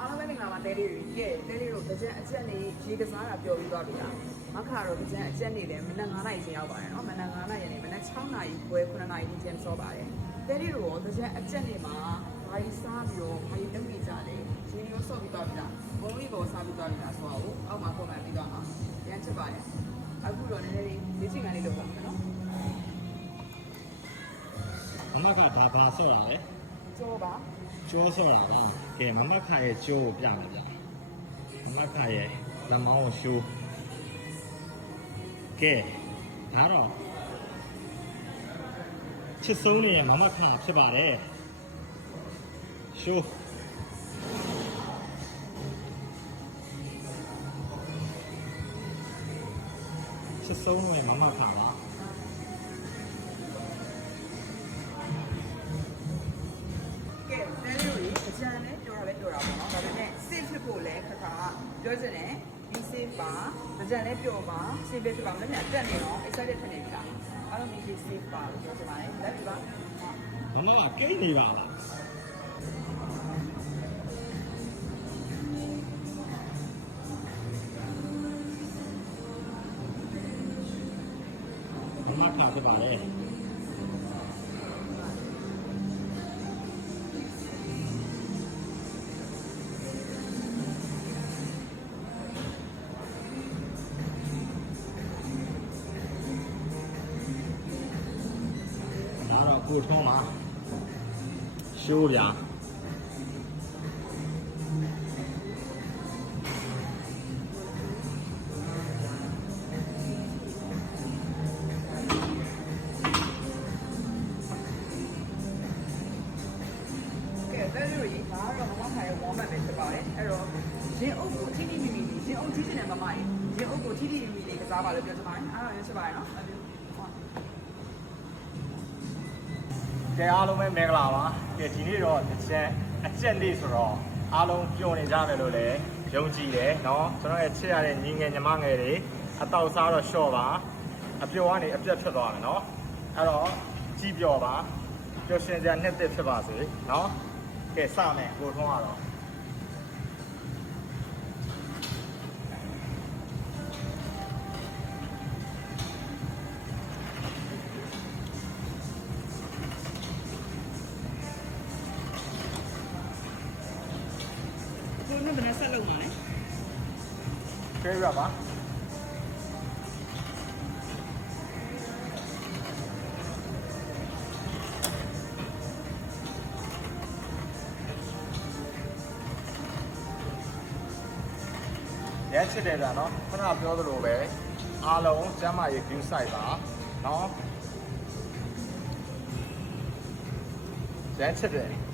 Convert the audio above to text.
အားလုံးပဲမင်္ဂလာပါတဲလေးတွေကဲတဲလေးတို့ကြံအချက်နေရေကစားတာပျော်ပြီးသွားပြီလားမခါတော့ကြံအချက်နေတယ်မနက်9 နာရီချိန်ရောက်ပါတယ်နော်မနက်9 နာရီနဲ့မနက်6 နာရီခွဲ9 နာရီချင်းစောပါတယ်တဲလေးတို့ရောကြံအချက်နေမှာဘာကြီးစားပြီးတော့ဘာကြီးလုပ်နေကြလဲရင်းရောဆော့ပြီးသွားပြီလားဘုံလေးပေါ်စားပြီးသွားပြီလားဆိုတော့အောက်မှာပုံမှန်ပြီးသွားမှာရမ်းချစ်ပါတယ်အခုတော့နည်းနည်းလေးလေ့ကျင့်ခန်းလေးလုပ်ပါမယ်နော်မမကဒါဘာဆော့တာလဲကြောပါကြောဆော့တာပါကဲမမခရဲ့ကျိုးကိုပြမယ်ဗျမမခရဲ့လက်မောင်းကိုရှိုးကဲဒါတော့ချစ်ဆုံးနေမမခဖြစ်ပါတယ်ရှိုးချစ်ဆုံးနေမမခပါကဲတဲလေးတို့အကြံနဲ့ပြောတာပဲပြောတာပေါ့နော်ဒါပေမဲ့ safe ဖြစ်ဖို့လဲခါခါပြောချင်တယ် be safe ပါအကြံနဲ့ပြောပါ safe ဖြစ်ပါမလို့အတက်နေတော့ excited ဖြစ်နေပြီလားအားလုံး be safe ပါလို့ပြောချင်ပါတယ်လက်ပြပါမမကကိတ်နေပါလားမမခဖြစ်ပါလေကိုထုံးပါရှိုးဗျာကဲတဲလေးတို့ဒါကတော့မမခိုင်ရဲ့ warm up ပဲဖြစ်ပါတယ်အဲ့တော့ရင်အုပ်ကိုထိထိမိမိရင်အုပ်ကြီးနေတဲ့မမရင်အုပ်ကိုထိထိမိမိလေးကစားပါလို့ပြောချင်ပါတယ်အားလုံးရရှိပါတယ်နော်ကဲအားလုံးပဲမင်္ဂလာပါကဲဒီနေ့တော့အချက်လေးဆိုတော့အားလုံးပျော်နေကြတယ်လို့လည်းယုံကြည်တယ်เนาะကျွန်တော်ရဲ့ချစ်ရတဲ့ညီငယ်ညီမငယ်တွေအတောက်စားတော့ရှော့ပါအပျော်ကနေအပြတ်ထွက်သွားမယ်เนาะအဲ့တော့ကြီးပျော်ပါပျော်ရှင်စရာနှစ်သက်ဖြစ်ပါစေเนาะကဲစမယ်ကိုထုံးရတော့ကိုနဲ့ဘယ်နဲ့ဆက်လုပ်မှာလဲကဲရပါရဲချစ်တယ်ဗျာနော်ခုနကပြောသလိုပဲအားလုံးကျမ်းမာရေး view site ပါနော်ရဲချစ်တယ်